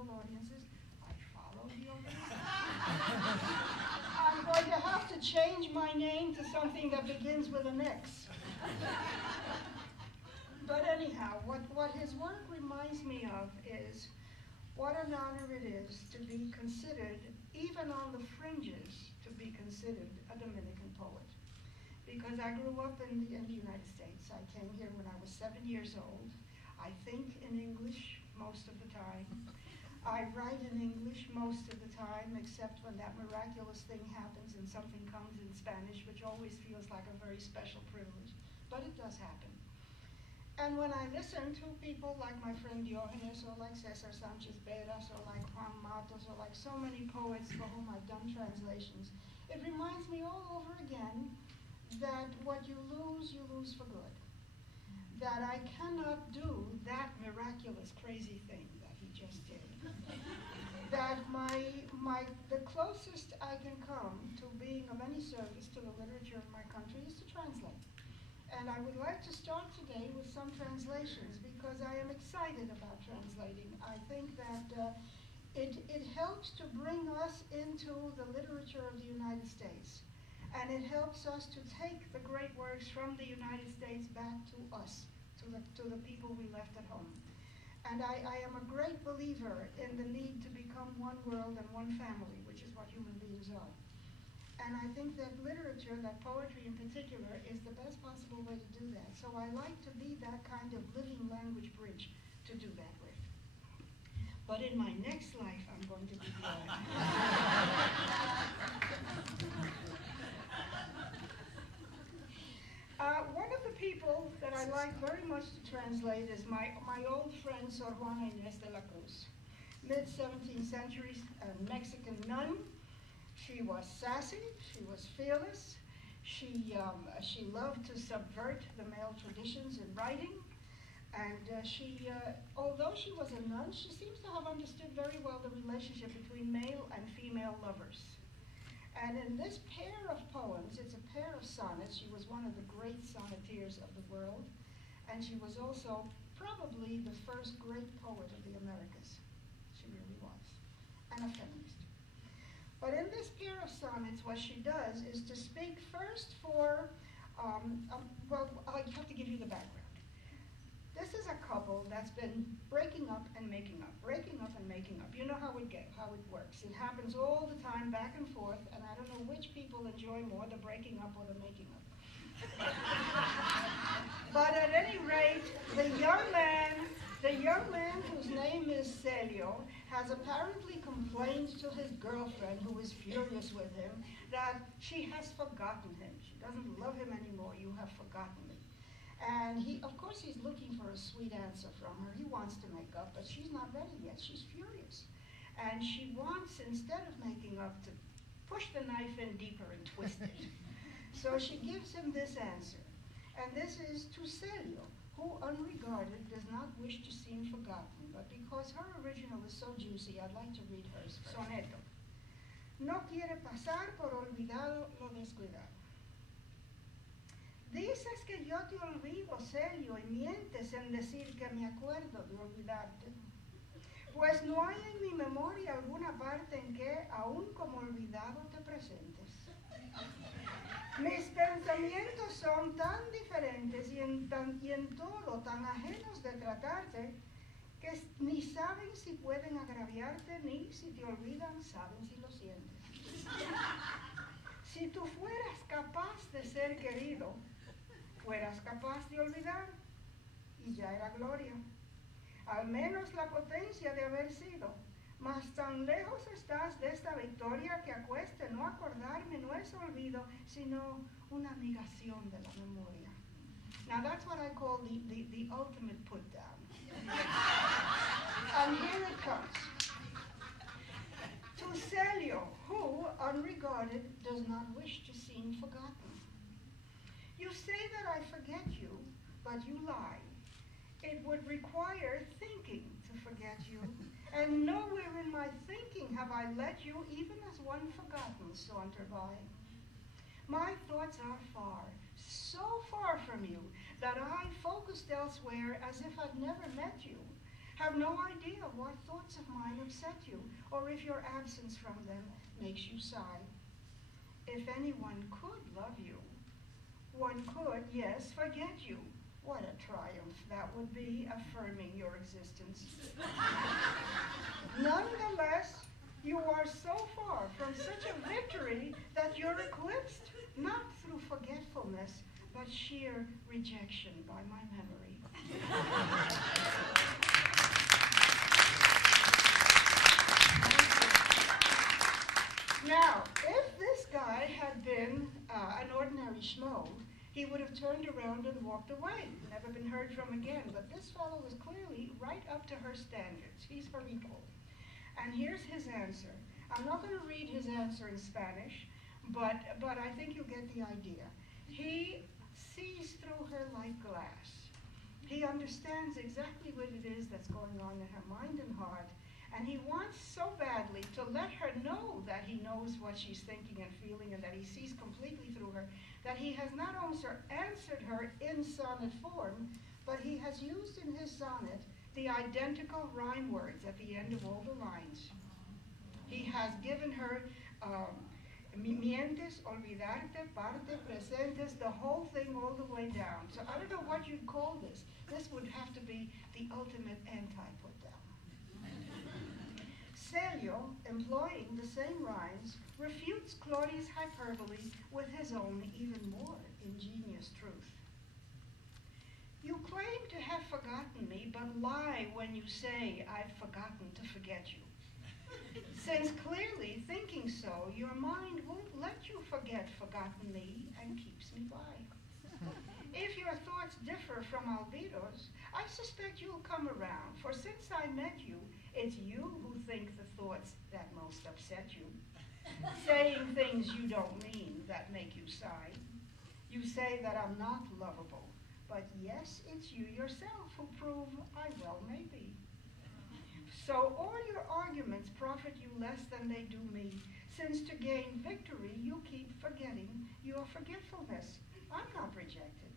possible audiences. I follow the audience. I'm going to have to change my name to something that begins with an X. But anyhow, what his work reminds me of is what an honor it is to be considered, even on the fringes, to be considered a Dominican poet. Because I grew up in the United States. I came here when I was 7 years old. I think in English most of the time. I write in English most of the time, except when that miraculous thing happens and something comes in Spanish, which always feels like a very special privilege. But it does happen. And when I listen to people like my friend Diogenes, or like Cesar Sanchez Beras, or like Juan Matos, or like so many poets for whom I've done translations, it reminds me all over again that what you lose for good. That I cannot do that miraculous, crazy thing that he just did. That the closest I can come to being of any service to the literature of my country is to translate. And I would like to start today with some translations because I am excited about translating. I think that it helps to bring us into the literature of the United States. And it helps us to take the great works from the United States back to us, to the people we left at home. And I am a great believer in the need to become one world and one family, which is what human beings are. And I think that literature, that poetry in particular, is the best possible way to do that. So I like to be that kind of living language bridge to do that with. But in my next life, I'm going to be blind. One of the people that I like very much to translate is my old friend Sor Rhina Espaillat, mid-17th century Mexican nun. She was sassy, she was fearless, she loved to subvert the male traditions in writing, and although she was a nun, she seems to have understood very well the relationship between male and female lovers. And in this pair of poems, it's a pair of sonnets. She was one of the great sonneteers of the world, and she was also probably the first great poet of the Americas. She really was, and a feminist. But in this pair of sonnets, what she does is to speak first for, well, I have to give you the background. This is a couple that's been breaking up and making up, breaking up and making up. You know how it works. It happens all the time, back and forth, and I don't know which people enjoy more, the breaking up or the making up. But at any rate, the young man whose name is Celio has apparently complained to his girlfriend, who is furious with him, that she has forgotten him. She doesn't love him anymore. You have forgotten me. And of course, he's looking for a sweet answer from her. He wants to make up, but she's not ready yet. She's furious. And she wants, instead of making up, to push the knife in deeper and twist it. So she gives him this answer. And this is to Celio, who, unregarded, does not wish to seem forgotten. But because her original is so juicy, I'd like to read hers first. Soneto. No quiere pasar por olvidado lo descuidado. Dices que yo te olvido, Celio, y mientes en decir que me acuerdo de olvidarte. Pues no hay en mi memoria alguna parte en que, aún como olvidado, te presentes. Mis pensamientos son tan diferentes y en todo tan ajenos de tratarte, que ni saben si pueden agraviarte, ni si te olvidan, saben si lo sientes. Si tú fueras capaz de ser querido, fueras capaz de olvidar, y ya era gloria. Al menos la potencia de haber sido, mas tan lejos estás de esta victoria que a cueste no acordarme no es olvido, sino una negación de la memoria. Now that's what I call the ultimate put down. And here it comes. To Celio, who, unregarded, does not wish to seem forgotten. You say that I forget you, but you lie. It would require thinking to forget you, and nowhere in my thinking have I let you, even as one forgotten, saunter by. My thoughts are far, so far from you, that I, focused elsewhere as if I'd never met you, have no idea what thoughts of mine upset you, or if your absence from them makes you sigh. If anyone could love you, one could, yes, forget you. What a triumph that would be, affirming your existence. Nonetheless, you are so far from such a victory that you're eclipsed, not through forgetfulness, but sheer rejection by my memory. Now, if this guy had been an ordinary schmo, he would have turned around and walked away, never been heard from again. But this fellow was clearly right up to her standards. He's her equal. And here's his answer. I'm not going to read his answer in Spanish, but I think you get the idea. He sees through her like glass. He understands exactly what it is that's going on in her mind and heart, and he wants so badly to let her know that he knows what she's thinking and feeling and that he sees completely through her, that he has not only answered her in sonnet form, but he has used in his sonnet the identical rhyme words at the end of all the lines. He has given her mientes, olvidarte, parte, presentes, the whole thing all the way down. So I don't know what you'd call this. This would have to be the ultimate anti-put down. Celio, employing the same rhymes, refutes Claudia's hyperbole with his own even more ingenious truth. You claim to have forgotten me, but lie when you say I've forgotten to forget you. Since clearly, thinking so, your mind won't let you forget forgotten me and keeps me by. If your thoughts differ from Albedo's, I suspect you'll come around, for since I met you, it's you who think the thoughts that most upset you, saying things you don't mean that make you sigh. You say that I'm not lovable, but yes, it's you yourself who prove I well may be. So all your arguments profit you less than they do me, since to gain victory you keep forgetting your forgetfulness. I'm not rejected.